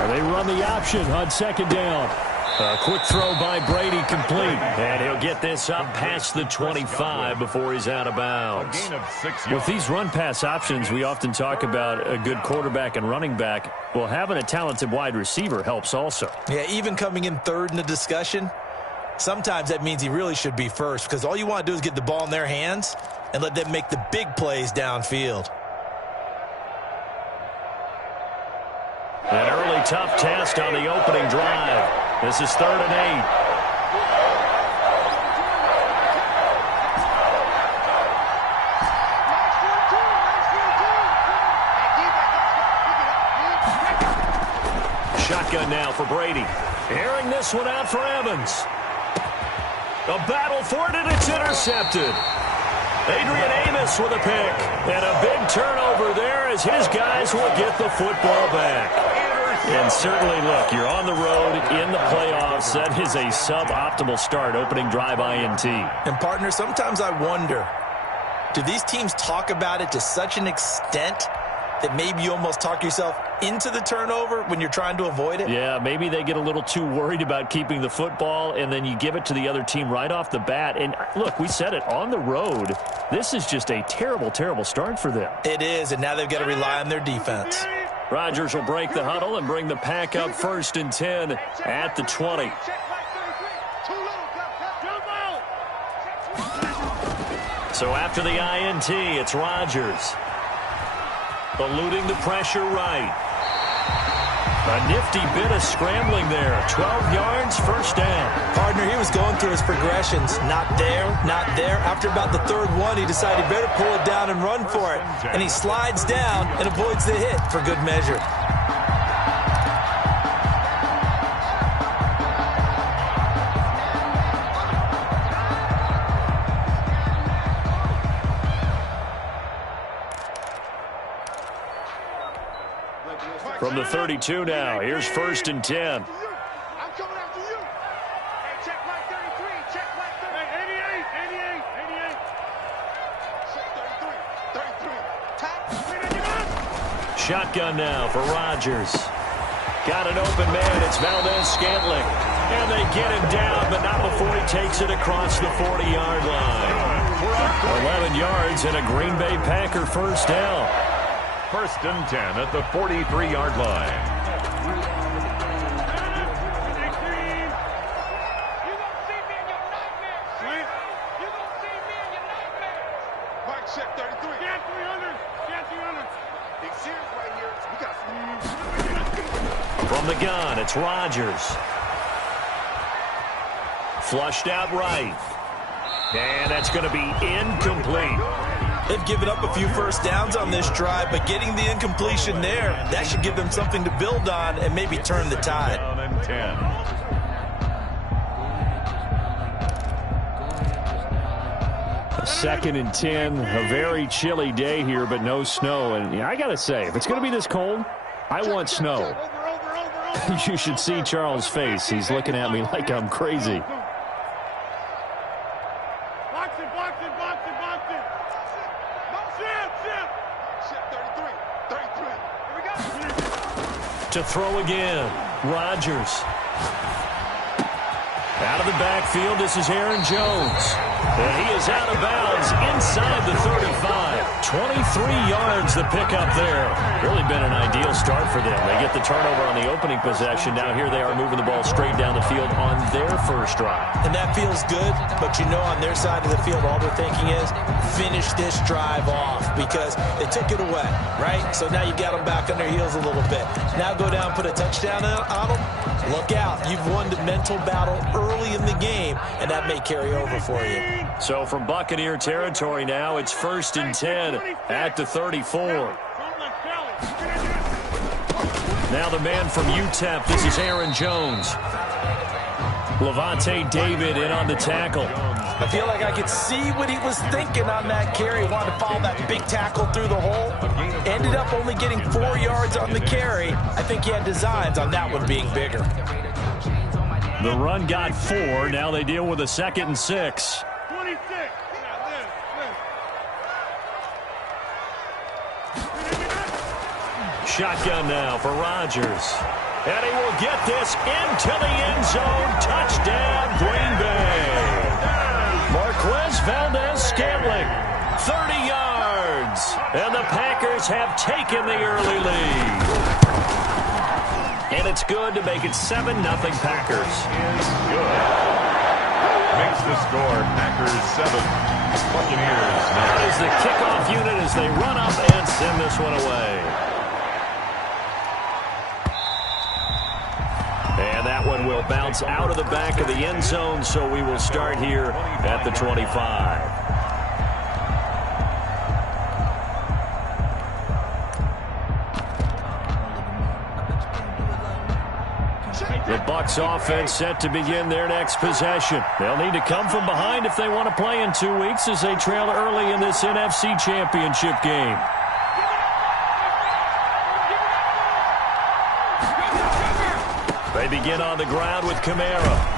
And they run the option on second down. A quick throw by Brady, complete. And he'll get this up past the 25 before he's out of bounds. With these run-pass options, we often talk about a good quarterback and running back. Well, having a talented wide receiver helps also. Yeah, even coming in third in the discussion, sometimes that means he really should be first, because all you want to do is get the ball in their hands and let them make the big plays downfield. An early tough test on the opening drive. This is 3rd and 8. Shotgun now for Brady. Airing this one out for Evans. A battle for it, and it's intercepted. Adrian Amos with a pick. And a big turnover there as his guys will get the football back. And certainly, look, you're on the road in the playoffs. That is a suboptimal start, opening drive INT. And, partner, sometimes I wonder, do these teams talk about it to such an extent that maybe you almost talk yourself into the turnover when you're trying to avoid it? Yeah, maybe they get a little too worried about keeping the football, and then you give it to the other team right off the bat. And, look, we said it, on the road, this is just a terrible, terrible start for them. It is, and now they've got to rely on their defense. Rodgers will break the huddle and bring the pack up 1st and 10 at the 20. So after the INT, it's Rodgers. Eluding the pressure right. A nifty bit of scrambling there. 12 yards, 1st down. Partner, he was going through his progressions. Not there, not there. After about the 3rd one, he decided he better pull it down and run for it. And he slides down and avoids the hit for good measure. From the 32 now, here's 1st and 10. I'm coming after you. Hey, check my 33. Check my 88. 88. Check 33. Shotgun now for Rodgers. Got an open man. It's Valdez-Scantling. And they get him down, but not before he takes it across the 40-yard line. 11 yards and a Green Bay Packer 1st down. 1st and 10 at the 43-yard line. From the gun, it's Rodgers. Flushed out right. And that's going to be incomplete. They've given up a few 1st downs on this drive, but getting the incompletion there, that should give them something to build on and maybe turn the tide. Down and 10. A 2nd and 10, a very chilly day here, but no snow. And I got to say, if it's going to be this cold, I want snow. You should see Charles' face. He's looking at me like I'm crazy. To throw again, Rodgers. Out of the backfield, this is Aaron Jones. And he is out of bounds inside the 35. 23 yards the pickup there. Really been an ideal start for them. They get the turnover on the opening possession. Now here they are moving the ball straight down the field on their 1st drive. And that feels good, but you know on their side of the field all they're thinking is finish this drive off because they took it away, right? So now you got them back on their heels a little bit. Now go down, put a touchdown on them. Look out. You've won the mental battle early in the game, and that may carry over for you. So from Buccaneer territory now, it's 1st and 10 at the 34. Now the man from UTEP, this is Aaron Jones. Levante David in on the tackle. I feel like I could see what he was thinking on that carry. Wanted to follow that big tackle through the hole. Ended up only getting 4 yards on the carry. I think he had designs on that one being bigger. The run got 4. Now they deal with a 2nd and 6. Shotgun now for Rodgers. And he will get this into the end zone. Touchdown, Green Bay. Marquez Valdez-Scantling, 30 yards. And the Packers have taken the early lead. And it's good to make it 7-0 Packers. Is good. Makes the score Packers 7, Buccaneers 9. That is the kickoff unit as they run up and send this one away. And that one will bounce out of the back of the end zone, so we will start here at the 25. The Bucs offense set to begin their next possession. They'll need to come from behind if they want to play in 2 weeks as they trail early in this NFC Championship game. They begin on the ground with Kamara.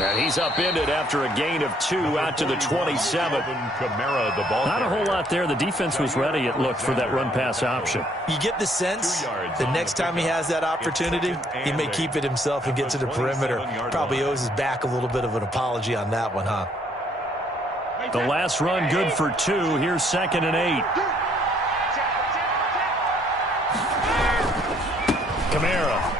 And he's upended after a gain of 2 out to the 27. Kamara, the ball. Not a whole lot there. The defense was ready, it looked, for that run-pass option. You get the sense the next time he has that opportunity, he may keep it himself and get to the perimeter. Probably owes his back a little bit of an apology on that one, huh? The last run good for 2. Here's 2nd and 8. Kamara.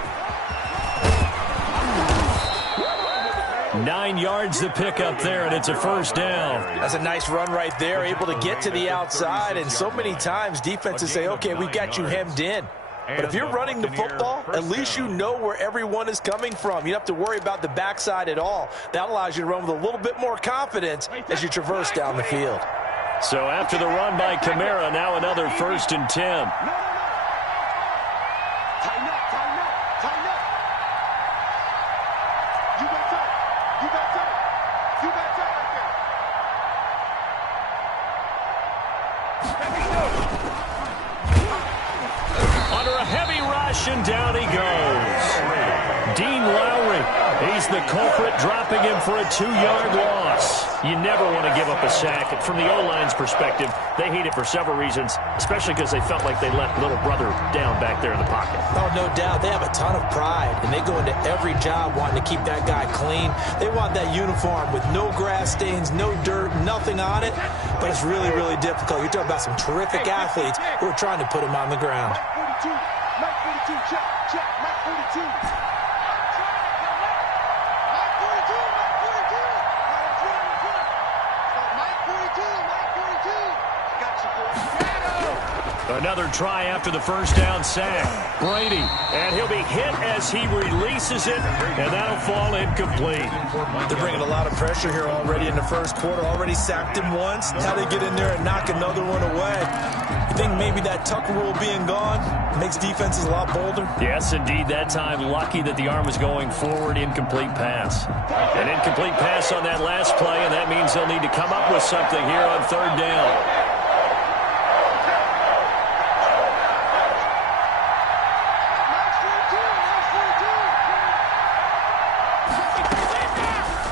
9 yards to pick up there, and it's a first down. That's a nice run right there, able to get to the outside, and so many times defenses say, okay, we got you hemmed in. But if you're running the football, at least you know where everyone is coming from. You don't have to worry about the backside at all. That allows you to run with a little bit more confidence as you traverse down the field. So after the run by Kamara, now another 1st and 10. And down he goes. Dean Lowry, he's the culprit, dropping him for a 2-yard loss. You never want to give up a sack. From the O-line's perspective, they hate it for several reasons, especially because they felt like they let little brother down back there in the pocket. Oh, no doubt. They have a ton of pride, and they go into every job wanting to keep that guy clean. They want that uniform with no grass stains, no dirt, nothing on it. But it's really, really difficult. You're talking about some terrific athletes who are trying to put him on the ground. Check, Mike 42. Mike 42, Mike 42. Got you, boy. Another try after the first down sack. Brady, and he'll be hit as he releases it, and that'll fall incomplete. They're bringing a lot of pressure here already in the first quarter. Already sacked him once. Now they get in there and knock another one away. You think maybe that Tucker rule being gone makes defenses a lot bolder? Yes, indeed. That time, lucky that the arm was going forward. Incomplete pass. An incomplete pass on that last play, and that means they'll need to come up with something here on 3rd down.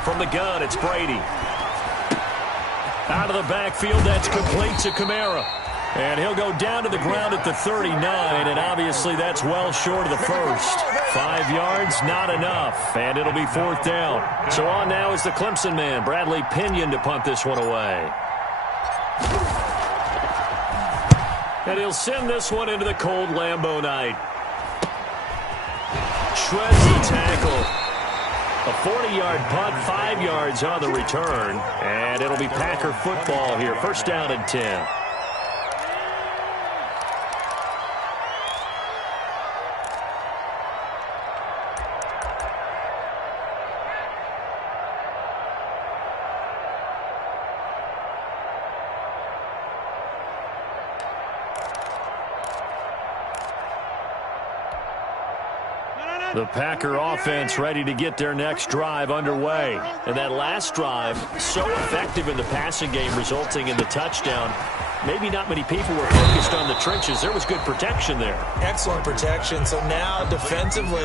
From the gun, it's Brady. Out of the backfield, that's complete to Kamara. And he'll go down to the ground at the 39, and obviously that's well short of the first. 5 yards, not enough, and it'll be 4th down. So on now is the Clemson man, Bradley Pinion, to punt this one away. And he'll send this one into the cold Lambeau night. Shreds the tackle. A 40-yard punt, 5 yards on the return, and it'll be Packer football here. 1st down and 10. The Packer offense ready to get their next drive underway. And that last drive, so effective in the passing game, resulting in the touchdown. maybe not many people were focused on the trenches. There was good protection there. Excellent protection. So now defensively,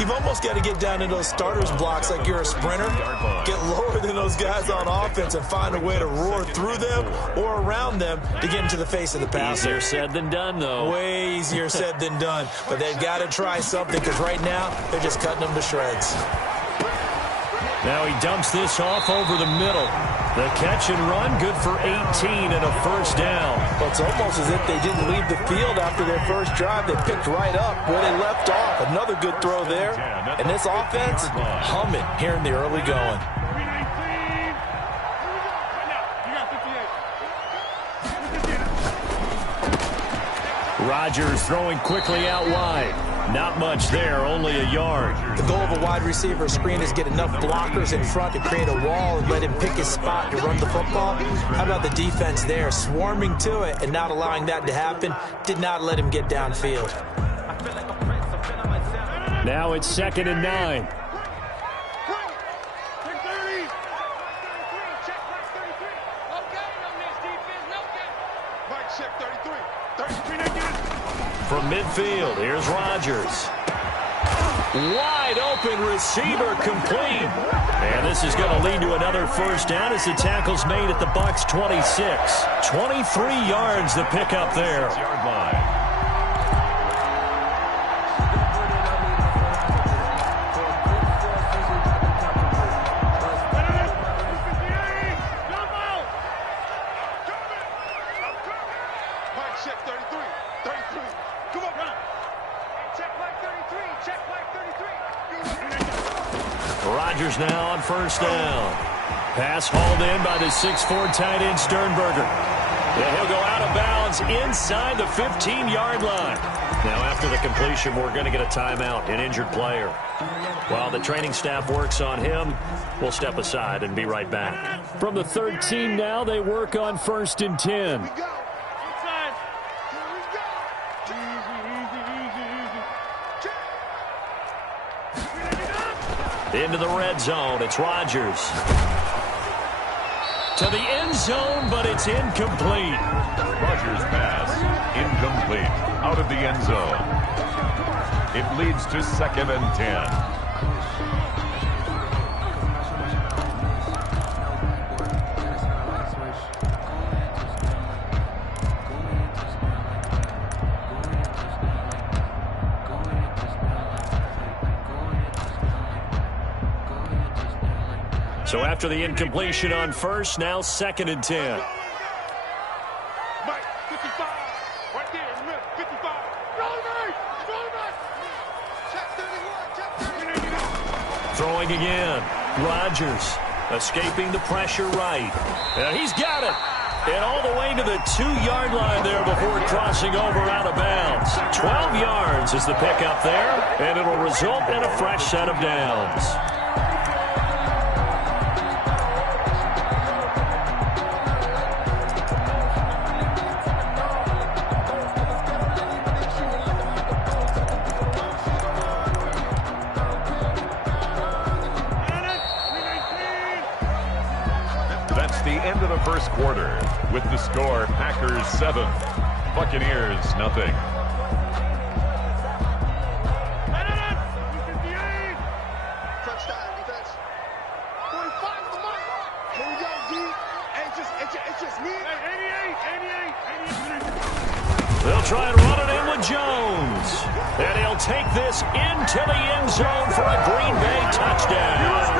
you've almost got to get down into those starters blocks like you're a sprinter. Get lower than those guys on offense and find a way to roar through them or around them to get into the face of the passer. Easier said than done, though. Way easier said than done. But they've got to try something because right now they're just cutting them to shreds. Now he dumps this off over the middle. The catch and run, good for 18 and a first down. Well, it's almost as if they didn't leave the field after their first drive. They picked right up where they left off. Another good throw there. And this offense, humming here in the early going. Rodgers throwing quickly out wide. Not much there, only a yard. The goal of a wide receiver screen is get enough blockers in front to create a wall and let him pick his spot to run the football. How about the defense there, swarming to it and not allowing that to happen? Did not let him get downfield. Now it's 2nd and 9. From midfield, here's Rodgers. Wide open receiver complete. And this is going to lead to another first down as the tackle's made at the Bucs 26. 23 yards the pickup there. Yard line. Rodgers now on first down. Pass hauled in by the 6'4" tight end Sternberger. And he'll go out of bounds inside the 15-yard line. Now after the completion, we're going to get a timeout, an injured player. While the training staff works on him, we'll step aside and be right back. From the 13 now, they work on 1st and 10. Into the red zone, it's Rodgers. To the end zone, but it's incomplete. Rodgers' pass, incomplete, out of the end zone. It leads to 2nd and 10. So after the incompletion on first, now 2nd and 10. Throwing again. Rodgers escaping the pressure right. And he's got it. And all the way to the 2-yard line there before crossing over out of bounds. 12 yards is the pickup there, and it'll result in a fresh set of downs. End of the first quarter with the score Packers 7, Buccaneers nothing. Touchdown defense. 45 the mark. Here we go, D. It's just me. 88. They'll try and run it in with Jones. And he'll take this into the end zone for a Green Bay touchdown.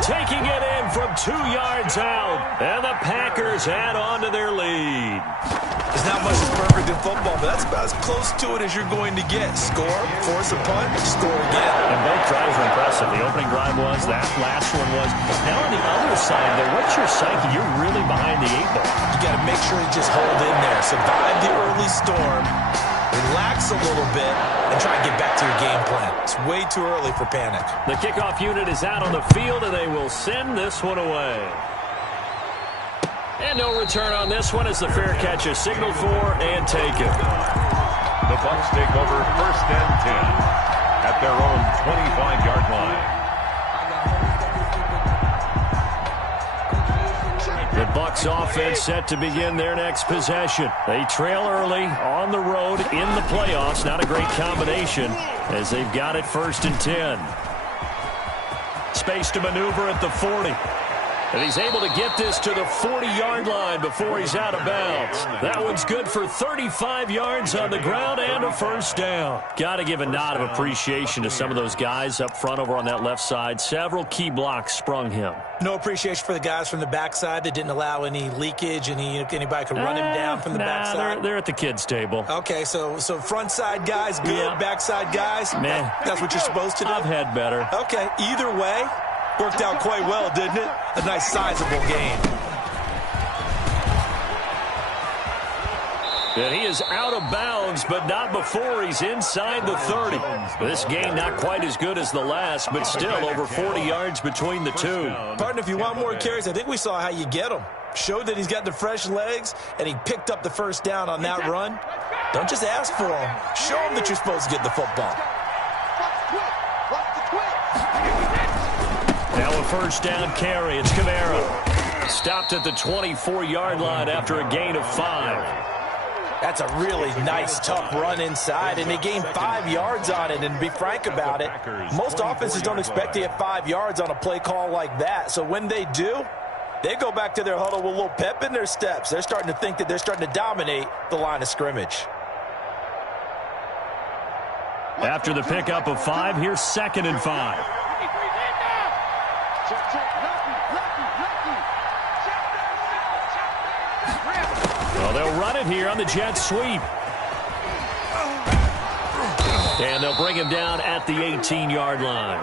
Taking it in from 2 yards out, and the Packers add on to their lead. There's not much that's perfect in football, but that's about as close to it as you're going to get. Score, force a punt, score again. And both drives were impressive. The opening drive was, that last one was. Now on the other side, though, what's your psyche? You're really behind the 8 ball. You got to make sure you just hold in there. Survive the early storm, relax a little bit, and try and get back to your game plan. It's way too early for panic. The kickoff unit is out on the field, and they will send this one away. And no return on this one as the fair catch is signaled for and taken. The Bucs take over 1st and 10 at their own 25-yard line. The Bucs Bucs offense set to begin their next possession. They trail early on the road in the playoffs. Not a great combination as they've got it 1st and 10. Space to maneuver at the 40. And he's able to get this to the 40-yard line before he's out of bounds. That one's good for 35 yards on the ground and a 1st down. Got to give a nod of appreciation to some of those guys up front over on that left side. Several key blocks sprung him. No appreciation for the guys from the backside that didn't allow any leakage, and anybody could run him down from the backside. They're at the kids' table. Okay, so front side guys good, yeah. Backside guys, man, that's what you're supposed to do. I've had better. Okay, either way, worked out quite well, didn't it? A nice sizable gain. And he is out of bounds, but not before he's inside the 30. This game not quite as good as the last, but still over 40 yards between the two. Partner, if you want more carries, I think we saw how you get him. Showed that he's got the fresh legs, and he picked up the 1st down on that run. Don't just ask for him. Show him that you're supposed to get the football. Now a 1st down carry. It's Kamara. Stopped at the 24-yard line after a gain of 5. That's a really nice, tough run inside, and they gained 5 yards on it. And to be frank about it, most offenses don't expect to get 5 yards on a play call like that. So when they do, they go back to their huddle with a little pep in their steps. They're starting to think that they're starting to dominate the line of scrimmage. After the pickup of 5, here's 2nd and 5. Well, they'll run it here on the jet sweep. And they'll bring him down at the 18-yard line.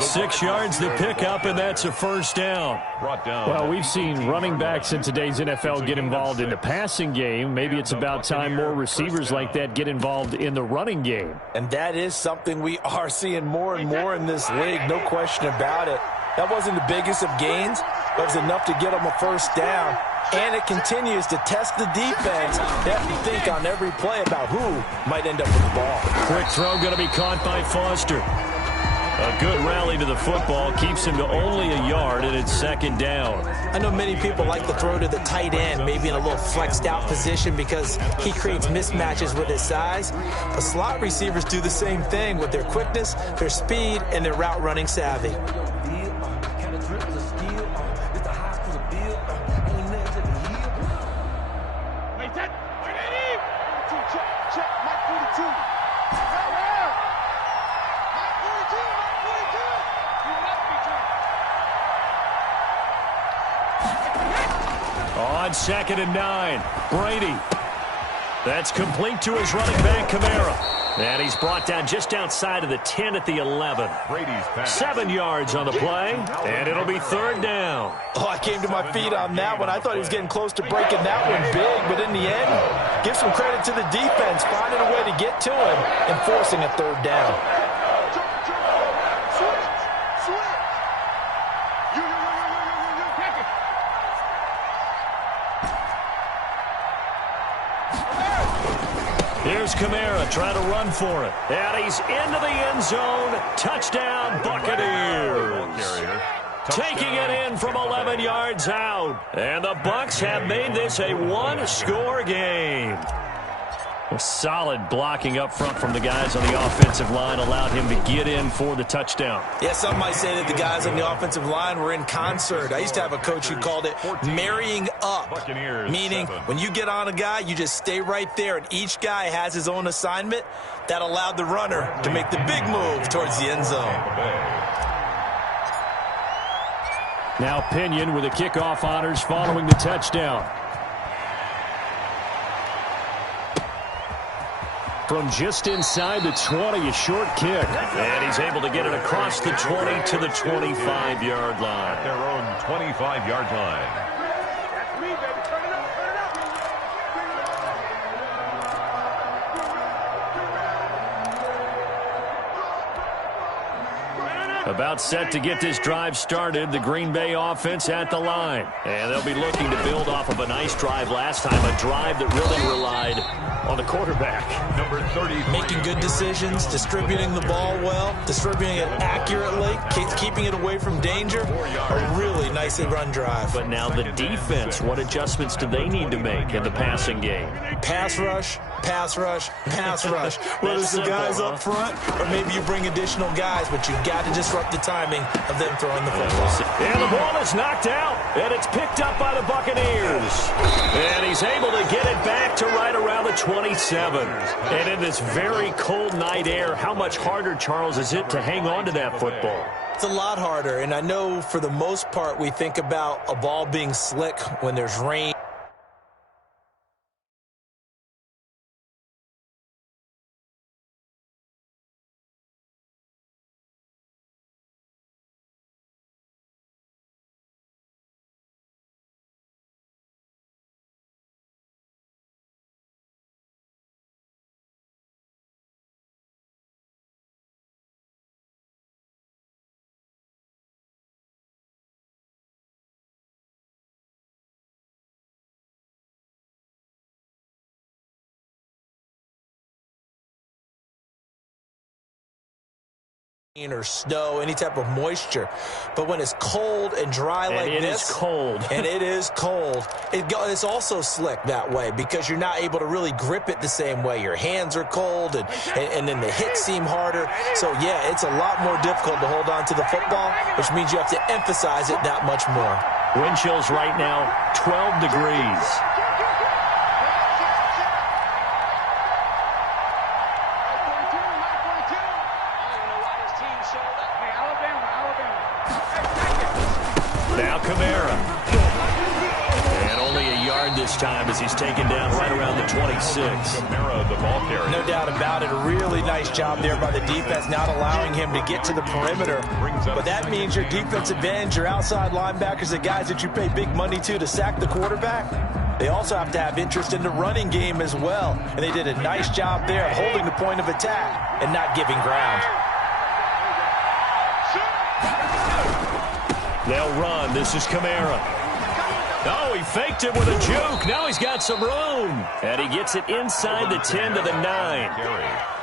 6 yards the pickup, and that's a 1st down. Well, we've seen running backs in today's NFL get involved in the passing game. Maybe it's about time more receivers like that get involved in the running game. And that is something we are seeing more and more in this league, no question about it. That wasn't the biggest of gains, but it was enough to get them a 1st down. And it continues to test the defense. They have to think on every play about who might end up with the ball. Quick throw going to be caught by Foster. A good rally to the football keeps him to only a yard, and it's 2nd down. I know many people like to throw to the tight end, maybe in a little flexed out position because he creates mismatches with his size. But slot receivers do the same thing with their quickness, their speed, and their route running savvy. On 2nd and 9, Brady. That's complete to his running back, Kamara. And he's brought down just outside of the 10 at the 11. 7 yards on the play, and it'll be 3rd down. Oh, I came to my feet on that one. I thought he was getting close to breaking that one big, but in the end, give some credit to the defense, finding a way to get to him and forcing a 3rd down. Here's Kamara trying to run for it. And he's into the end zone. Touchdown, Buccaneers. Taking it in from 11 yards out. And the Bucs have made this a one-score game. A solid blocking up front from the guys on the offensive line allowed him to get in for the touchdown. Yeah, some might say that the guys on the offensive line were in concert. I used to have a coach who called it marrying up, meaning when you get on a guy, you just stay right there, and each guy has his own assignment. That allowed the runner to make the big move towards the end zone. Now Pinion with the kickoff honors following the touchdown. From just inside the 20, a short kick. And he's able to get it across the 20 to the 25-yard line. Their own 25-yard line. That's me, baby. Turn it up, turn it up. Turn it up. About set to get this drive started, the Green Bay offense at the line. And they'll be looking to build off of a nice drive last time, a drive that really relied on the quarterback. Number 30. Making good decisions, distributing the ball well, distributing it accurately, keeping it away from danger. A really nicely run drive. But now the defense, what adjustments do they need to make in the passing game? Pass rush, pass rush, pass rush. Whether it's the guys up front or maybe you bring additional guys, but you've got to disrupt the timing of them throwing the football. And the ball is knocked out, and it's picked up by the Buccaneers. And he's able to get it back to right around the 27. And in this very cold night air, how much harder, Charles, is it to hang on to that football? It's a lot harder, and I know for the most part we think about a ball being slick when there's rain. Or snow, any type of moisture. But when it's cold and dry like this, it is cold. And it is cold, it's also slick that way because you're not able to really grip it the same way. Your hands are cold, and then the hits seem harder. So, yeah, it's a lot more difficult to hold on to the football, which means you have to emphasize it that much more. Wind chills right now, 12 degrees. This time as he's taken down right around the 26. Kamara, the ball carrier. No doubt about it. A really nice job there by the defense, not allowing him to get to the perimeter. But that means your defensive ends, your outside linebackers, the guys that you pay big money to sack the quarterback, they also have to have interest in the running game as well. And they did a nice job there of holding the point of attack and not giving ground. They'll run. This is Kamara. Oh, he faked it with a juke. Now he's got some room. And he gets it inside the 10 to the 9.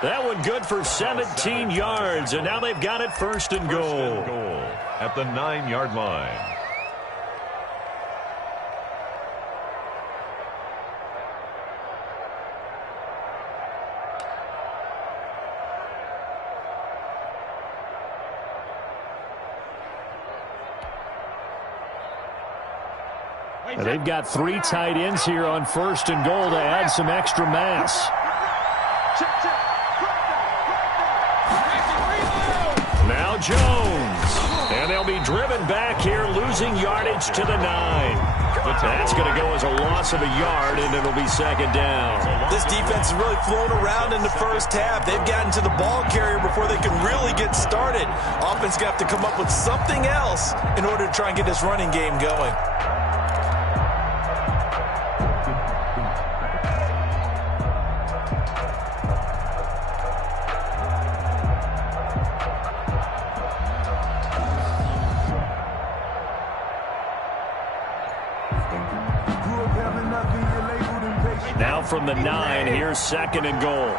That one good for 17 yards. And now they've got it first and goal. At the 9-yard line. And they've got 3 tight ends here on first and goal to add some extra mass. Now Jones. And they'll be driven back here, losing yardage to the 9. That's going to go as a loss of a yard, and it'll be second down. This defense has really flown around in the first half. They've gotten to the ball carrier before they can really get started. Offense going to have to come up with something else in order to try and get this running game going. Now from the 9, here's second and goal.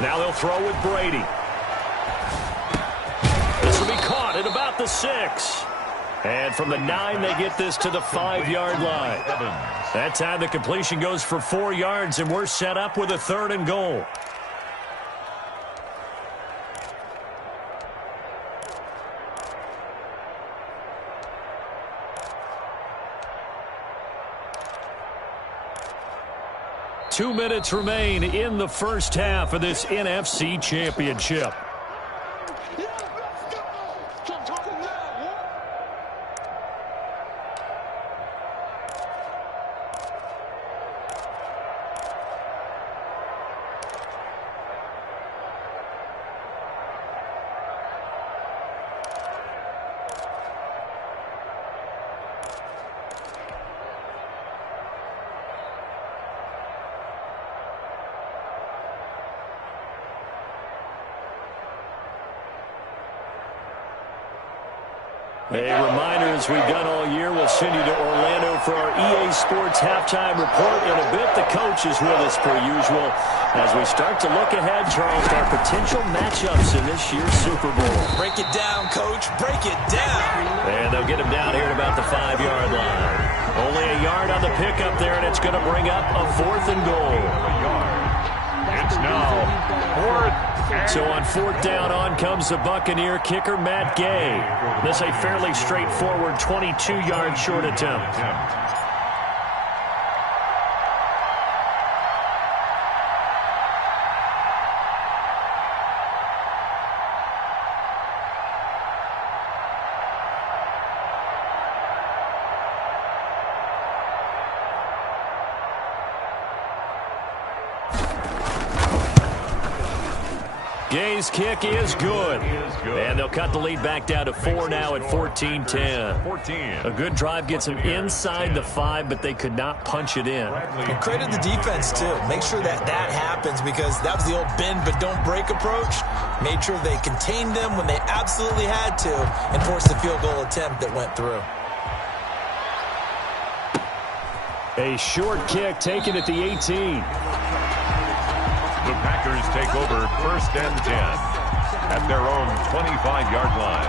Now they'll throw with Brady. This will be caught at about the 6. And from the 9, they get this to the 5-yard line. That time the completion goes for 4 yards, and we're set up with a third and goal. Two minutes remain in the first half of this NFC Championship. A reminder, as we've done all year, we'll send you to Orlando for our EA Sports halftime report in a bit. The coach is with us per usual as we start to look ahead, Charles, to our potential matchups in this year's Super Bowl. Break it down, Coach. Break it down. And they'll get him down here at about the 5-yard line. Only a yard on the pickup there, and it's going to bring up a 4th and goal. It's now 4th. So on 4th down, on comes the Buccaneer kicker, Matt Gay. This a fairly straightforward 22-yard short attempt. Gay's kick is good. And they'll cut the lead back down to 4 now at 14-10. A good drive gets them inside the 5, but they could not punch it in. And credit the defense, too. Make sure that happens, because that was the old bend but don't break approach. Made sure they contained them when they absolutely had to and forced the field goal attempt that went through. A short kick taken at the 18. The Packers take over 1st and 10 at their own 25-yard line.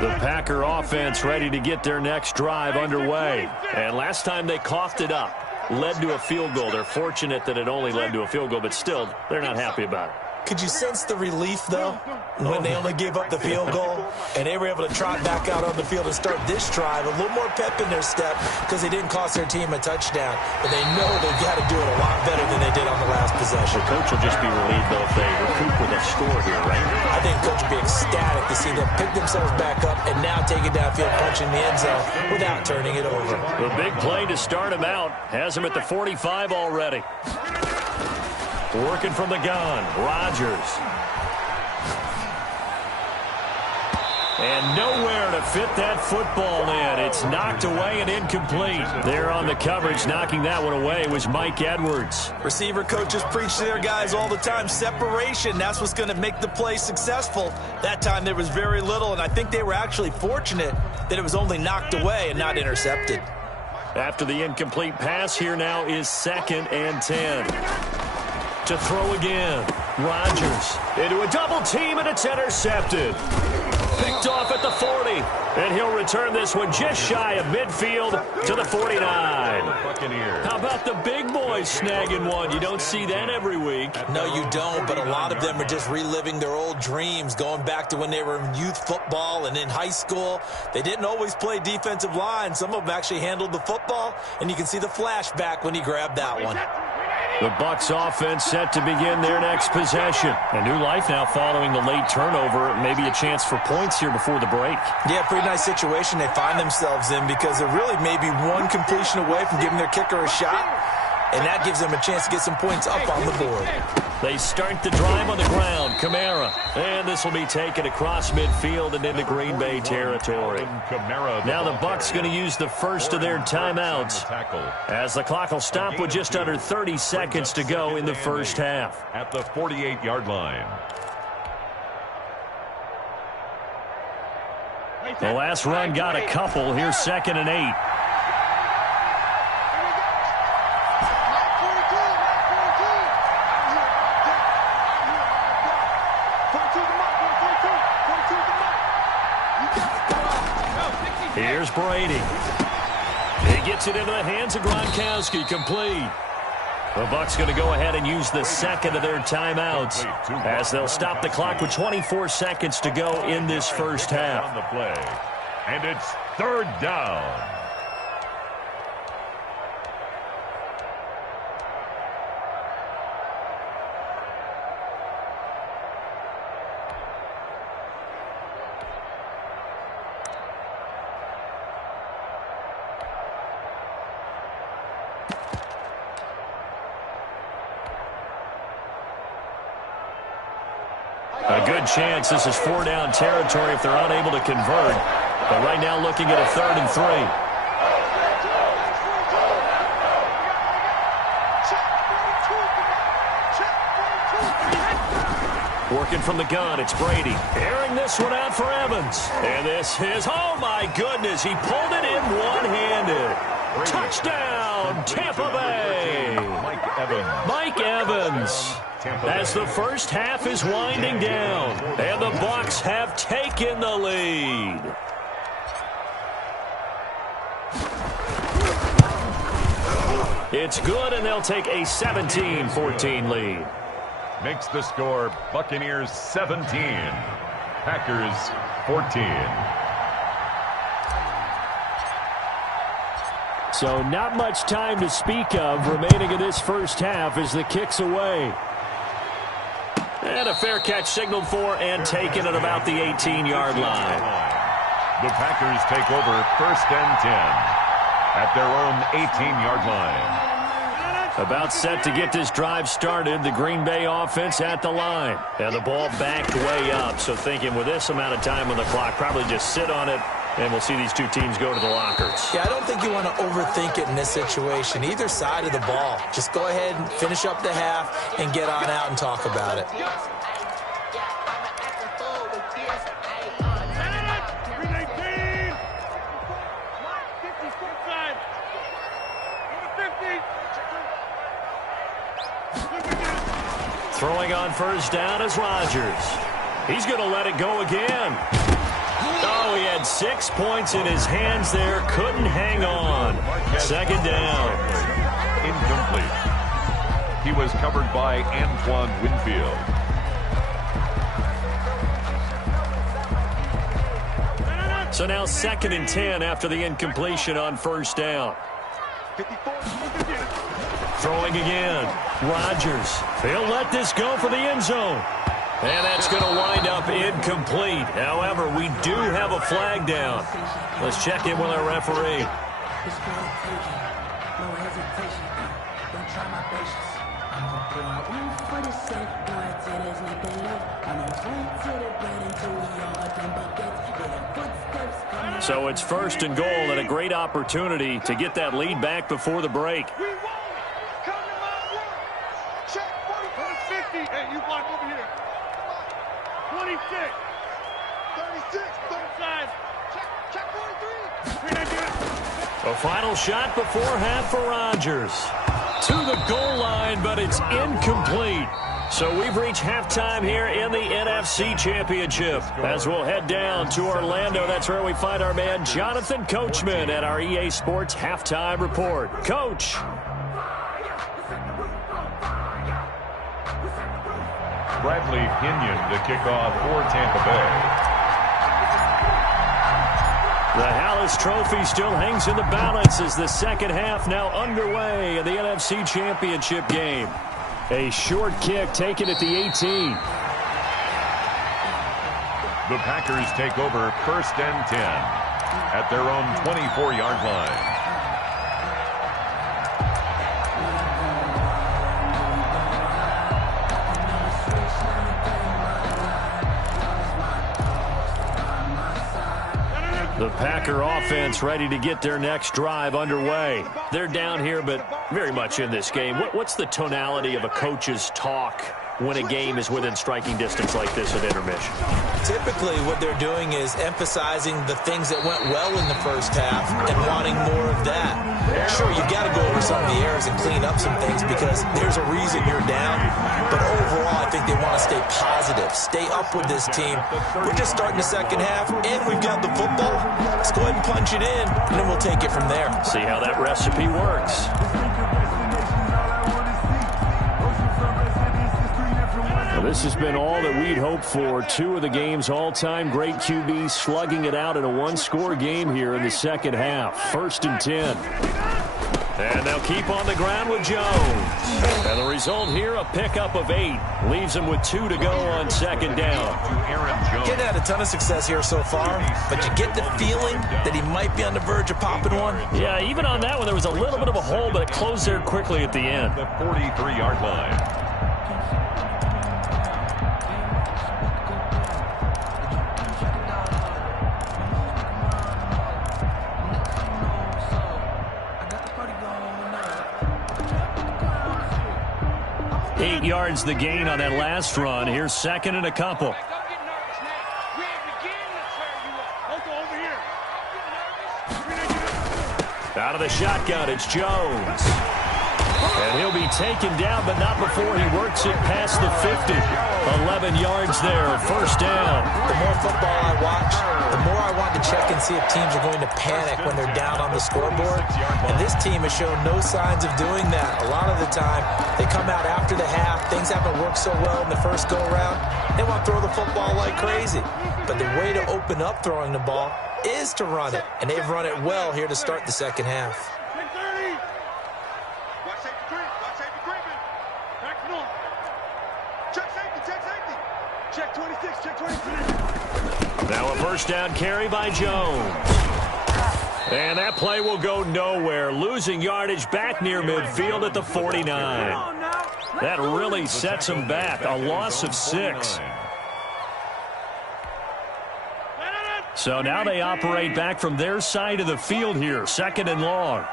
The Packer offense ready to get their next drive underway. And last time they coughed it up, led to a field goal. They're fortunate that it only led to a field goal, but still, they're not happy about it. Could you sense the relief, though, when they only gave up the field goal and they were able to trot back out on the field and start this drive? A little more pep in their step because they didn't cost their team a touchdown. But they know they've got to do it a lot better than they did on the last possession. The coach will just be relieved, though, if they recoup with a score here, right? I think the coach will be ecstatic to see them pick themselves back up and now take it downfield, punching the end zone without turning it over. The big play to start him out has him at the 45 already. Working from the gun, Rodgers. And nowhere to fit that football in. It's knocked away and incomplete. There on the coverage, knocking that one away, was Mike Edwards. Receiver coaches preach to their guys all the time. Separation, that's what's going to make the play successful. That time there was very little, and I think they were actually fortunate that it was only knocked away and not intercepted. After the incomplete pass, here now is 2nd and 10. To throw again. Rodgers into a double team, and it's intercepted. Picked off at the 40. And he'll return this one just shy of midfield to the 49. How about the big boys snagging one? You don't see that every week. No, you don't, but a lot of them are just reliving their old dreams, going back to when they were in youth football and in high school. They didn't always play defensive line. Some of them actually handled the football, and you can see the flashback when he grabbed that one. The Bucs offense set to begin their next possession. A new life now following the late turnover. Maybe a chance for points here before the break. Yeah, pretty nice situation they find themselves in, because they're really maybe one completion away from giving their kicker a shot, and that gives them a chance to get some points up on the board. They start the drive on the ground. Kamara. And this will be taken across midfield and into Green Bay territory. Now the Bucs going to use the first of their timeouts, as the clock will stop with just under 30 seconds to go in the first half. At the 48-yard line. The last run got a couple. Here's 2nd and 8. Here's Brady. He gets it into the hands of Gronkowski, complete. The Bucs going to go ahead and use the second of their timeouts, as they'll stop the clock with 24 seconds to go in this first half. On the play. And it's 3rd down. A good chance this is 4-down territory if they're unable to convert. But right now looking at a 3rd and 3. Working from the gun, it's Brady. Airing this one out for Evans. And this is, oh my goodness, he pulled it in one-handed. Touchdown, Tampa Bay. Mike Evans. As the first half is winding down, and the Bucs have taken the lead. It's good, and they'll take a 17-14 lead. Makes the score Buccaneers 17, Packers 14. So not much time to speak of remaining in this first half as the kick's away. And a fair catch signaled for and taken at about the 18-yard line. The Packers take over 1st and 10 at their own 18-yard line. About set to get this drive started, the Green Bay offense at the line. And the ball backed way up, so thinking with this amount of time on the clock, probably just sit on it, and we'll see these two teams go to the lockers. Yeah, I don't think you want to overthink it in this situation. Either side of the ball. Just go ahead and finish up the half and get on out and talk about it. Throwing on first down is Rodgers. He's going to let it go again. Oh, he had 6 points in his hands there. Couldn't hang on. 2nd down. Incomplete. He was covered by Antoine Winfield. So now 2nd and 10 after the incompletion on first down. Throwing again. Rodgers. He'll let this go for the end zone. And that's going to wind up incomplete. However, we do have a flag down. Let's check in with our referee. So it's 1st and goal and a great opportunity to get that lead back before the break. A final shot before half for Rodgers. To the goal line, but it's incomplete. So we've reached halftime here in the NFC Championship. As we'll head down to Orlando, that's where we find our man Jonathan Coachman at our EA Sports Halftime Report. Coach. Bradley Pinion to kick off for Tampa Bay. The Hallis Trophy still hangs in the balance as the second half now underway in the NFC Championship game. A short kick taken at the 18. The Packers take over 1st and 10 at their own 24-yard line. The Packer offense ready to get their next drive underway. They're down here, but very much in this game. What's the tonality of a coach's talk when a game is within striking distance like this at intermission? Typically, what they're doing is emphasizing the things that went well in the first half and wanting more of that. Sure, you've got to go over some of the errors and clean up some things because there's a reason you're down. But overall, I think they want to stay positive, stay up with this team. We're just starting the second half, and we've got the football. Let's go ahead and punch it in, and then we'll take it from there. See how that recipe works. Well, this has been all that we'd hoped for. Two of the game's all-time great QBs slugging it out in a one-score game here in the second half. 1st and 10. And they'll keep on the ground with Jones. And the result here, a pickup of 8. Leaves them with 2 to go on 2nd down. Getting had a ton of success here so far, but you get the feeling that he might be on the verge of popping one. Yeah, even on that one, there was a little bit of a hole, but it closed there quickly at the end. The 43-yard line. 8 yards the gain on that last run. Here's second and a couple. Out of the shotgun, it's Jones. And he'll be taken down, but not before he works it past the 50. 11 yards there, first down. The more football I watch, the more I want to check and see if teams are going to panic when they're down on the scoreboard. And this team has shown no signs of doing that. A lot of the time, they come out after the half. Things haven't worked so well in the first go-around. They want to throw the football like crazy. But the way to open up throwing the ball is to run it. And they've run it well here to start the second half. Check 26, check 26. Now a first down carry by Jones. And that play will go nowhere. Losing yardage back near midfield at the 49. That really sets him back. A loss of 6. So now they operate back from their side of the field here. Second and long.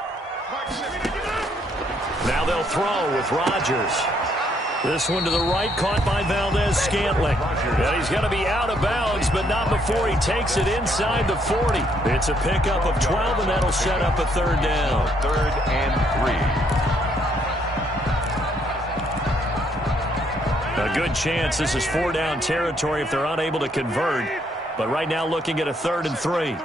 Now they'll throw with Rodgers. This one to the right, caught by Valdez-Scantling. And he's going to be out of bounds, but not before he takes it inside the 40. It's a pickup of 12, and that'll set up a third down. Third and 3. A good chance this is 4-down territory if they're unable to convert. But right now looking at a 3rd and 3.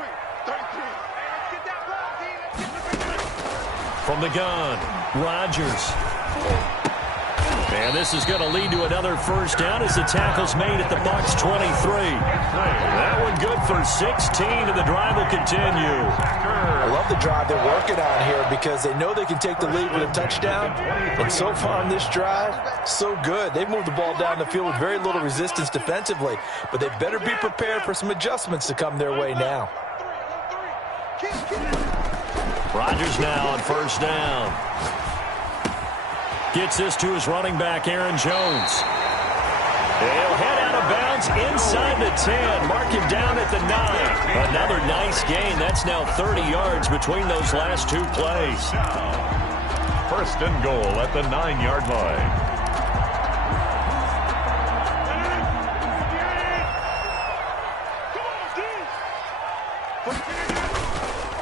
From the gun, Rodgers. And this is going to lead to another first down as the tackle's made at the Bucs 23. That one good for 16, and the drive will continue. I love the drive they're working on here because they know they can take the lead with a touchdown. And so far on this drive, so good. They've moved the ball down the field with very little resistance defensively, but they better be prepared for some adjustments to come their way now. Rodgers now on first down. Gets this to his running back, Aaron Jones. He'll head out of bounds inside the 10. Mark him down at the 9. Another nice gain. That's now 30 yards between those last two plays. First and goal at the 9-yard line.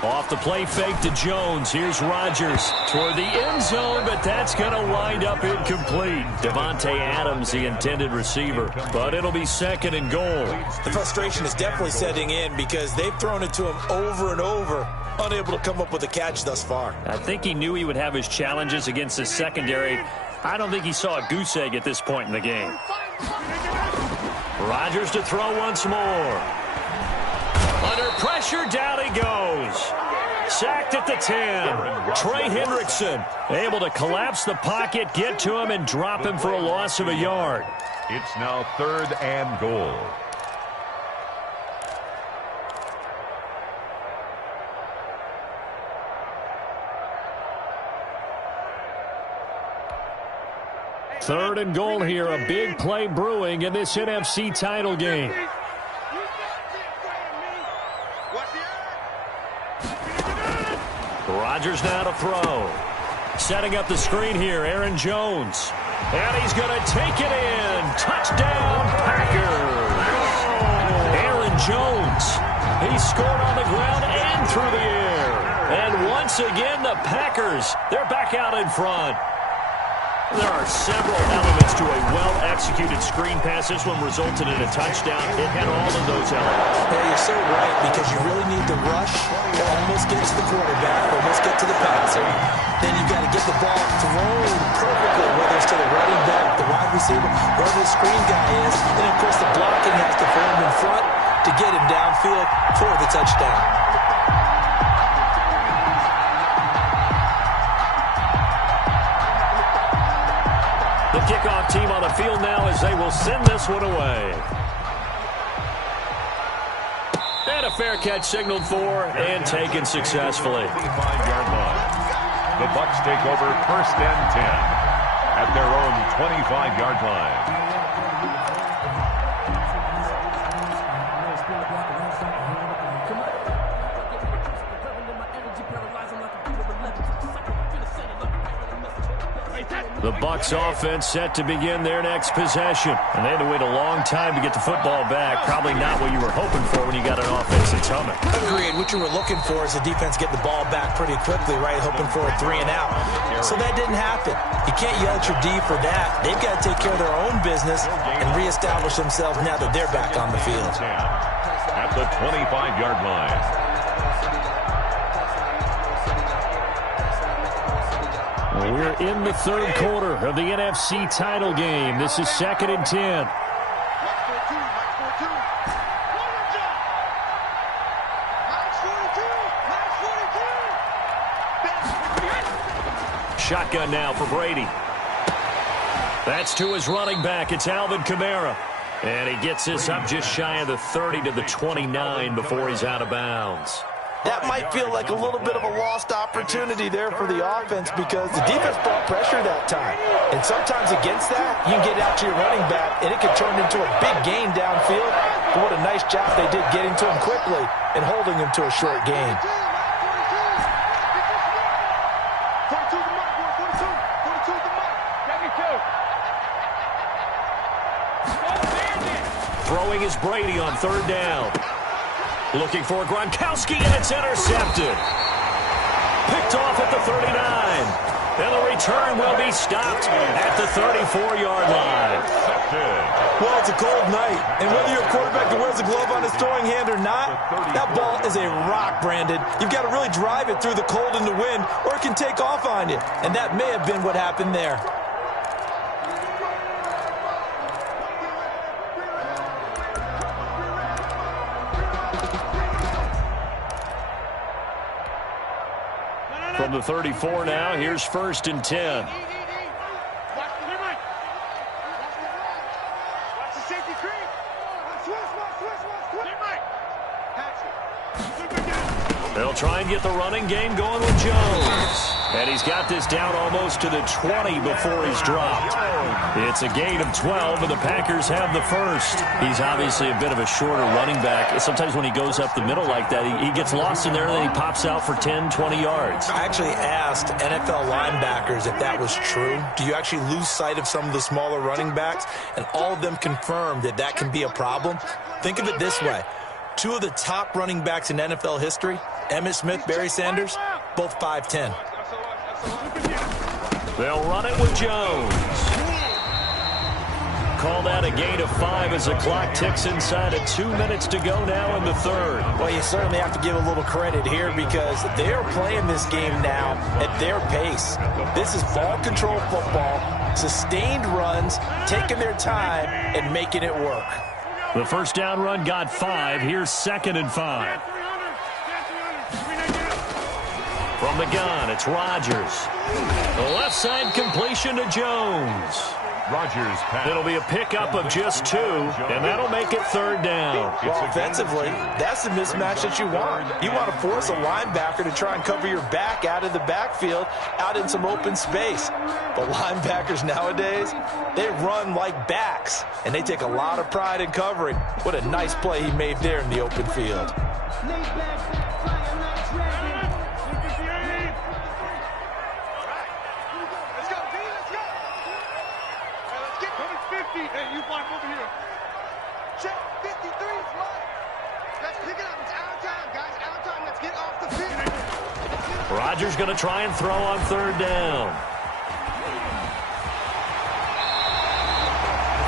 Off the play fake to Jones. Here's Rodgers toward the end zone, but that's going to wind up incomplete. Devontae Adams, the intended receiver, but it'll be second and goal. The frustration is definitely setting in because they've thrown it to him over and over, unable to come up with a catch thus far. I think he knew he would have his challenges against the secondary. I don't think he saw a goose egg at this point in the game. Rodgers to throw once more. Under pressure, down he goes. Sacked at the 10. Trey Hendrickson able to collapse the pocket, get to him, and drop him for a loss of a yard. It's now 3rd and goal. Third and goal here, a big play brewing in this NFC title game. Rodgers now to throw. Setting up the screen here, Aaron Jones. And he's going to take it in. Touchdown, Packers. Aaron Jones. He scored on the ground and through the air. And once again, the Packers, they're back out in front. There are several elements to a well-executed screen pass. This one resulted in a touchdown. It had all of those elements. Yeah, you're so right, because you really need the rush to almost get to the quarterback, almost get to the passer. Then you've got to get the ball thrown perfectly, whether it's to the running back, the wide receiver, wherever the screen guy is. And, of course, the blocking has to form in front to get him downfield for the touchdown. The kickoff team on the field now as they will send this one away. And a fair catch signaled for and taken successfully. 25-yard line. The Bucs take over 1st and 10 at their own 25-yard line. The Bucs offense set to begin their next possession. And they had to wait a long time to get the football back. Probably not what you were hoping for when you got an offense that's humming. Agreed. What you were looking for is the defense get the ball back pretty quickly, right? Hoping for a 3 and out. So that didn't happen. You can't yell at your D for that. They've got to take care of their own business and reestablish themselves now that they're back on the field. At the 25-yard line. We're in the third quarter of the NFC title game. This is 2nd and 10. Shotgun now for Brady. That's to his running back. It's Alvin Kamara. And he gets this up just shy of the 30 to the 29 before he's out of bounds. That might feel like a little bit of a lost opportunity there for the offense because the defense brought pressure that time. And sometimes against that, you can get out to your running back, and it can turn into a big gain downfield. But what a nice job they did getting to him quickly and holding him to a short gain. Throwing is Brady on 3rd down. Looking for Gronkowski, and it's intercepted. Picked off at the 39. And the return will be stopped at the 34-yard line. Well, it's a cold night, and whether you're a quarterback that wears a glove on his throwing hand or not, that ball is a rock, Brandon. You've got to really drive it through the cold and the wind, or it can take off on you. And that may have been what happened there. From the 34 now, here's 1st and 10. They'll try and get the running game going with Jones. And he's got this down almost to the 20 before he's dropped. It's a gain of 12, and the Packers have the first. He's obviously a bit of a shorter running back. Sometimes when he goes up the middle like that, he gets lost in there, and then he pops out for 10, 20 yards. I actually asked NFL linebackers if that was true. Do you actually lose sight of some of the smaller running backs? And all of them confirmed that that can be a problem. Think of it this way. 2 of the top running backs in NFL history, Emmitt Smith, Barry Sanders, both 5'10". They'll run it with Jones. Call that a gain of 5 as the clock ticks inside of 2 minutes to go now in the third. Well, you certainly have to give a little credit here because they're playing this game now at their pace. This is ball control football, sustained runs, taking their time and making it work. The first down run got 5. Here's 2nd and 5. From the gun, it's Rodgers. The left side completion to Jones. Rodgers pass. It'll be a pickup of just 2, and that'll make it 3rd down. Well, offensively, that's the mismatch that you want. You want to force a linebacker to try and cover your back out of the backfield, out in some open space. But linebackers nowadays, they run like backs, and they take a lot of pride in covering. What a nice play he made there in the open field. Hey, you block over here. Check 53's mine. Let's pick it up. It's out of time, guys. Out of time. Let's get off the field. Rodgers going to try and throw on 3rd down.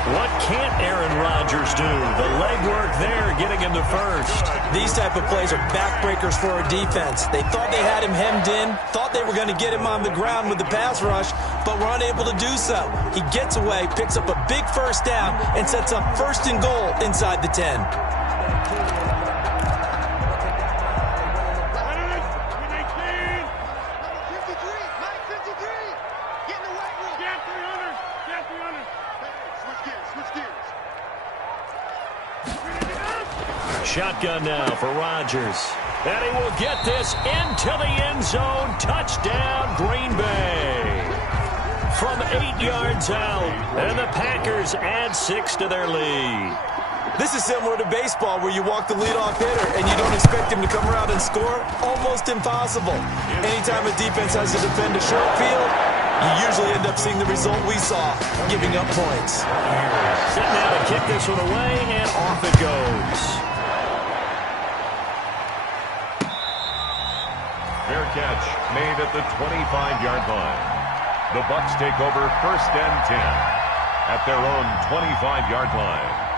What can't Aaron Rodgers do? The legwork there getting him to first. These type of plays are backbreakers for a defense. They thought they had him hemmed in, thought they were going to get him on the ground with the pass rush, but were unable to do so. He gets away, picks up a big first down, and sets up 1st and goal inside the 10. Shotgun now for Rodgers. And he will get this into the end zone. Touchdown, Green Bay. From 8 yards out. And the Packers add 6 to their lead. This is similar to baseball where you walk the leadoff hitter and you don't expect him to come around and score. Almost impossible. Anytime a defense has to defend a short field, You usually end up seeing the result we saw, giving up points. Sitting down to kick this one away, and off it goes. Fair catch made at the 25-yard line. The Bucs take over 1st and 10 at their own 25-yard line.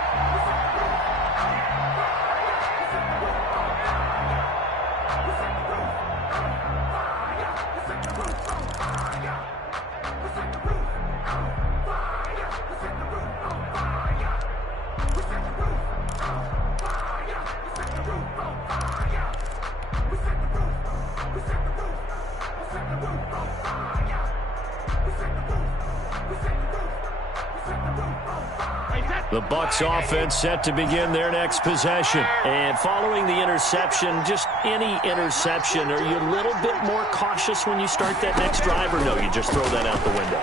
The Bucs offense set to begin their next possession. And following the interception, just any interception, are you a little bit more cautious when you start that next drive, or no, you just throw that out the window?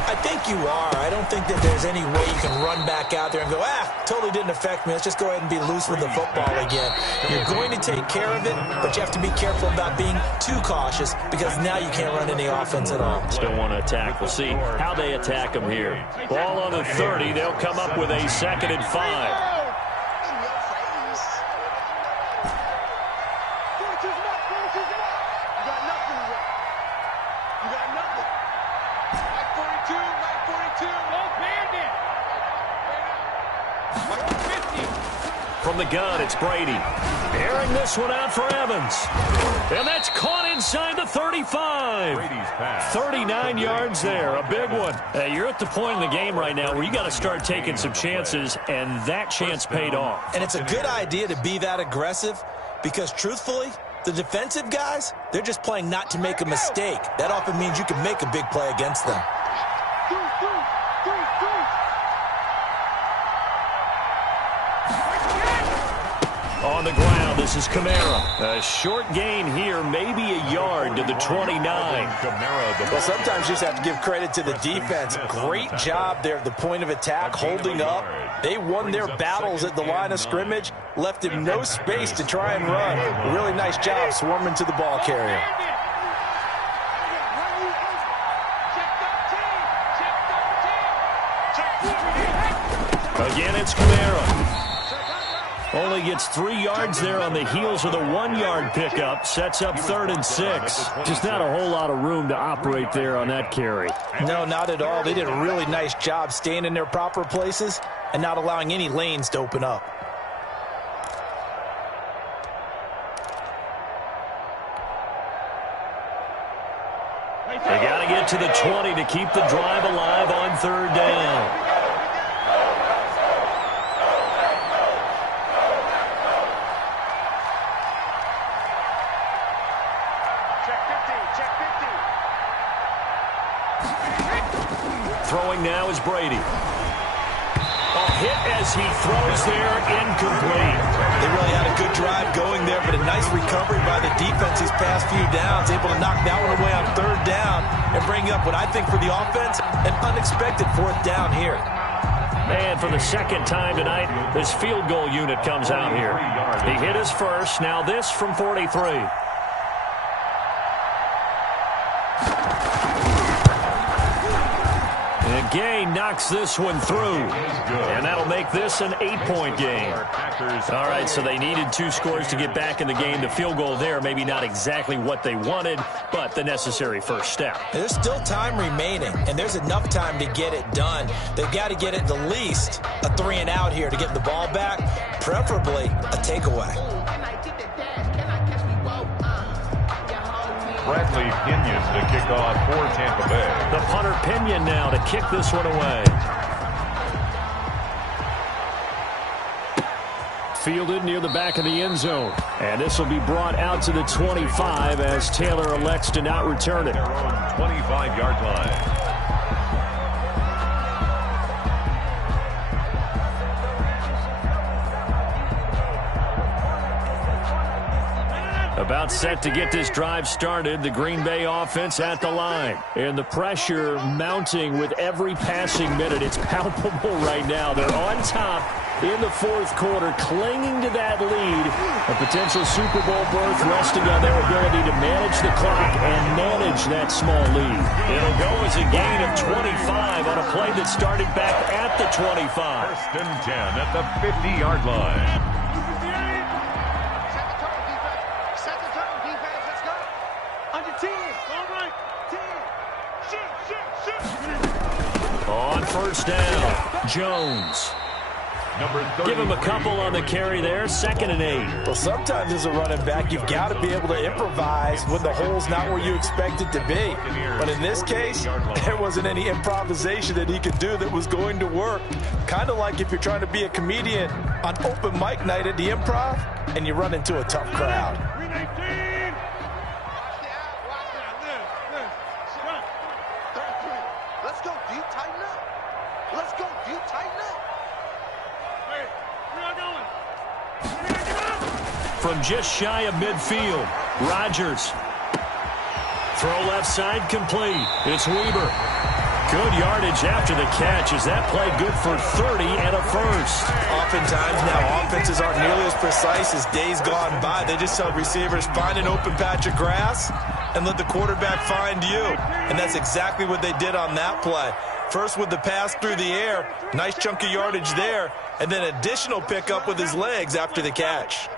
I think you are. I don't think that there's any way you can run back out there and go, totally didn't affect me. Let's just go ahead and be loose with the football again. You're going to take care of it, but you have to be careful about being too cautious because now you can't run any offense at all. Still want to attack. We'll see how they attack them here. Ball on the 30. They'll come up with a 2nd and 5. From the gun, it's Brady. Airing this one out for Evans. And that's caught inside the 35. Brady's pass. 39 yards there, a big one. You're at the point in the game right now where you got to start taking some chances, and that chance paid off. And it's a good idea to be that aggressive because, truthfully, the defensive guys, they're just playing not to make a mistake. That often means you can make a big play against them. On the ground, this is Kamara. A short gain here, maybe a yard to the 29. Well, sometimes you just have to give credit to the defense. Great job there at the point of attack, holding up. They won their battles at the line of scrimmage, left him no space to try and run. A really nice job swarming to the ball carrier. Again, it's Kamara. Only gets 3 yards there on the heels of the 1-yard pickup. Sets up 3rd and 6. Just not a whole lot of room to operate there on that carry. No, not at all. They did a really nice job staying in their proper places and not allowing any lanes to open up. They got to get to the 20 to keep the drive alive on 3rd down. Throwing now is Brady. A hit as he throws there, incomplete. They really had a good drive going there, but a nice recovery by the defense these past few downs, able to knock that one away on 3rd down and bring up what I think for the offense, an unexpected 4th down here. And for the 2nd time tonight, this field goal unit comes out here. He hit his first, now this from 43. Gay knocks this one through, and that'll make this an 8-point game. All right, so they needed 2 scores to get back in the game. The field goal there, maybe not exactly what they wanted, but the necessary first step. There's still time remaining, and there's enough time to get it done. They've got to get at the least a 3-and-out here to get the ball back, preferably a takeaway. Bradley Pinion to kick off for Tampa Bay. The punter Pinion now to kick this one away. Fielded near the back of the end zone. And this will be brought out to the 25 as Taylor elects to not return it. Their own 25-yard line. About set to get this drive started, the Green Bay offense at the line. And the pressure mounting with every passing minute. It's palpable right now. They're on top, in the fourth quarter, clinging to that lead. A potential Super Bowl berth resting on their ability to manage the clock and manage that small lead. It'll go as a gain of 25 on a play that started back at the 25. First and 10 at the 50-yard line. Set the tone, defense. Let's go. Under 10. All right. 10. Shoot. On first down, Jones. Give him a couple on the carry there, 2nd and 8. Well, sometimes as a running back, you've got to be able to improvise when the hole's not where you expect it to be. But in this case, there wasn't any improvisation that he could do that was going to work. Kind of like if you're trying to be a comedian on open mic night at the Improv and you run into a tough crowd. Let's go deep, tighten up. Let's go deep, tighten up. From just shy of midfield, Rodgers. Throw left side complete. It's Weaver. Good yardage after the catch. Is that play good for 30 and a first? Oftentimes now offenses aren't nearly as precise as days gone by. They just tell receivers, find an open patch of grass and let the quarterback find you. And that's exactly what they did on that play. First with the pass through the air, nice chunk of yardage there, and then additional pickup with his legs after the catch.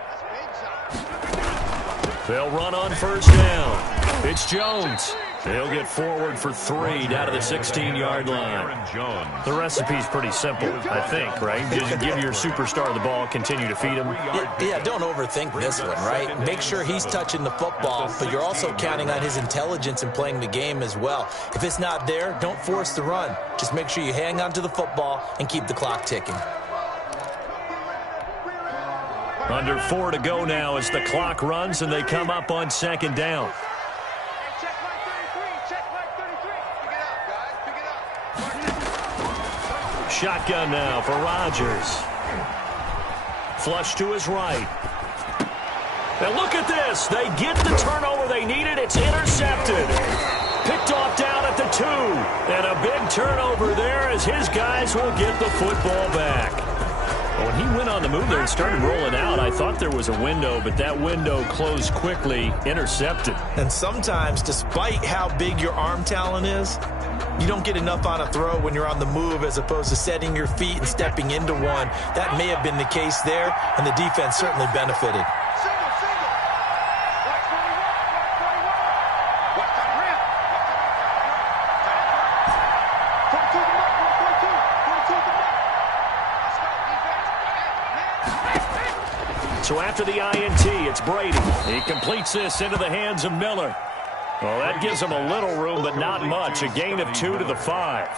They'll run on first down. It's Jones. He'll get forward for 3 down to the 16-yard line. The recipe's pretty simple, I think, right? Just give your superstar the ball, continue to feed him. Yeah, don't overthink this one, right? Make sure he's touching the football, but you're also counting on his intelligence in playing the game as well. If it's not there, don't force the run. Just make sure you hang on to the football and keep the clock ticking. Under 4 to go now as the clock runs and they come up on 2nd down. Check mark 33. Check mark 33. Pick it up, guys. Pick it up. Shotgun now for Rodgers. Flush to his right. And look at this. They get the turnover they needed. It's intercepted. Picked off down at the 2. And a big turnover there as his guys will get the football back. When he went on the move there and started rolling out, I thought there was a window, but that window closed quickly, intercepted. And sometimes, despite how big your arm talent is, you don't get enough on a throw when you're on the move as opposed to setting your feet and stepping into one. That may have been the case there, and the defense certainly benefited. Single. Watch 41. Watch that rim. 42 the mark. 42 the mark. Let's go, defense. So after the INT, it's Brady. He completes this into the hands of Miller. Well, that gives him a little room, but not much. A gain of 2 to the 5.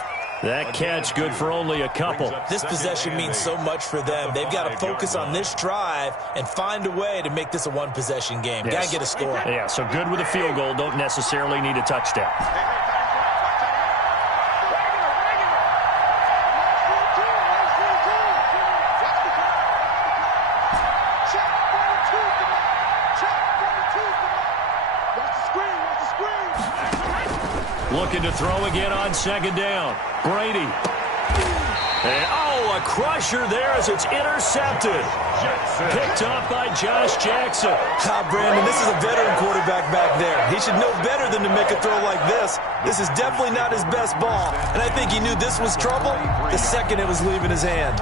That catch good for only a couple. This possession means so much for them. They've got to focus on this drive and find a way to make this a one-possession game. Yes. Got to get a score. Yeah, so good with a field goal. Don't necessarily need a touchdown. Looking to throw again on 2nd down. Brady. And, a crusher there as it's intercepted. Picked up by Josh Jackson. Brandon, this is a veteran quarterback back there. He should know better than to make a throw like this. This is definitely not his best ball, and I think he knew this was trouble the second it was leaving his hand.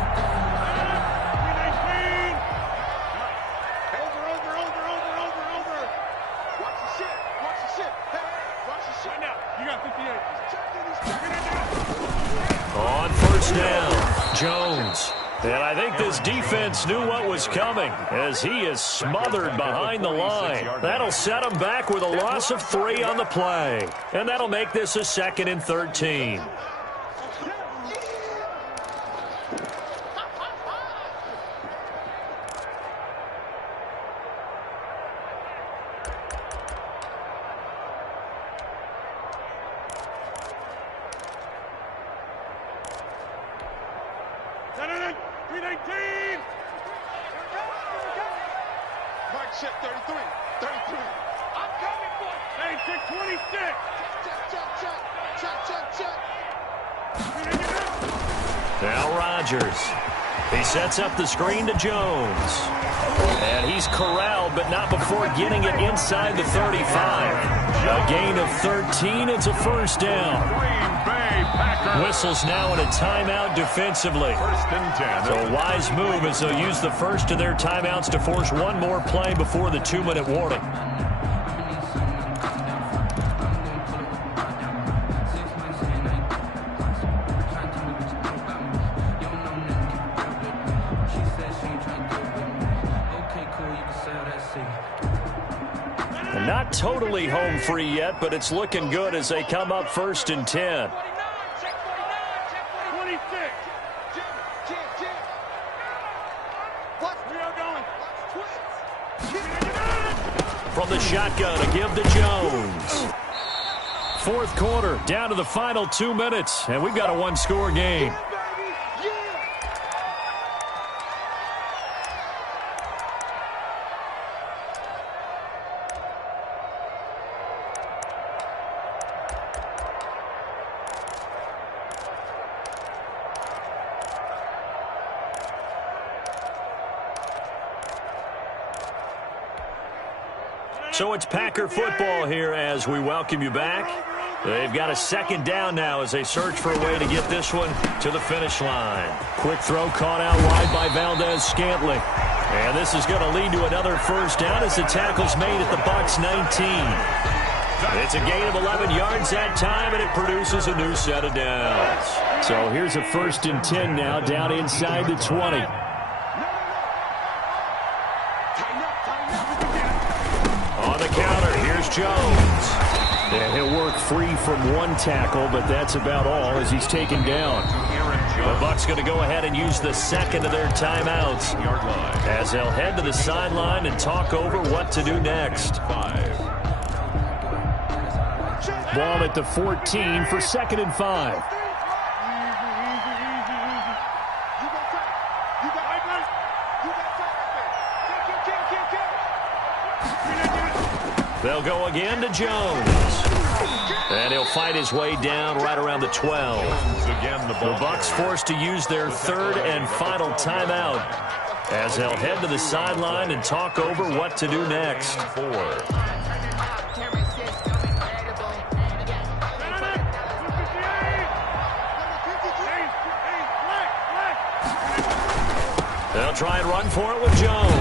On first down, Jones. And I think this defense knew what was coming as he is smothered behind the line. That'll set him back with a loss of 3 on the play. And that'll make this a 2nd and 13. Mark check 33. 33. I'm coming for it. Hey, check 26. Check. Now Rodgers. He sets up the screen to Jones. And he's corralled, but not before getting it inside the 35. A gain of 13. It's a first down. Whistles now in a timeout defensively. First and 10. So a wise move as they'll use the first of their timeouts to force one more play before the 2-minute warning. Not totally home free yet, but it's looking good as they come up first and 10. From the shotgun, a give to Jones. Fourth quarter, down to the final 2 minutes, and we've got a one-score game. So it's Packer football here as we welcome you back. They've got a second down now as they search for a way to get this one to the finish line. Quick throw caught out wide by Valdez-Scantling. And this is going to lead to another first down as the tackle's made at the Bucs 19. It's a gain of 11 yards that time, and it produces a new set of downs. So here's a first and 10 now down inside the 20. Jones. And he'll work free from one tackle, but that's about all as he's taken down. The Bucs going to go ahead and use the second of their timeouts as they'll head to the sideline and talk over what to do next. Ball at the 14 for 2nd and 5. They'll go again to Jones. And he'll fight his way down right around the 12. The Bucs forced to use their third and final timeout as they'll head to the sideline and talk over what to do next. They'll try and run for it with Jones.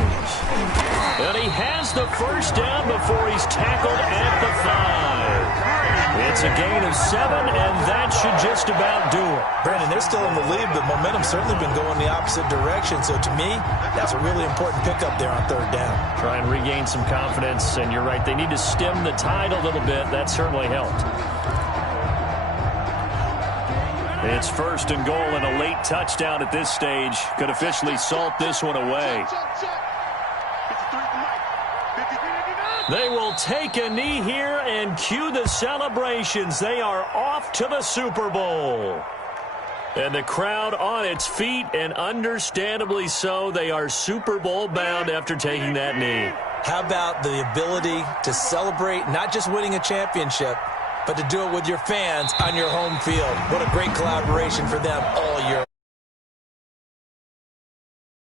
And he has the first down before he's tackled at the 5. It's a gain of 7, and that should just about do it. Brandon, they're still in the lead, but momentum's certainly been going the opposite direction. So to me, that's a really important pickup there on third down. Try and regain some confidence, and you're right. They need to stem the tide a little bit. That certainly helped. It's first and goal, and a late touchdown at this stage could officially salt this one away. They will take a knee here and cue the celebrations. They are off to the Super Bowl. And the crowd on its feet, and understandably so. They are Super Bowl bound after taking that knee. How about the ability to celebrate not just winning a championship, but to do it with your fans on your home field? What a great collaboration for them all year.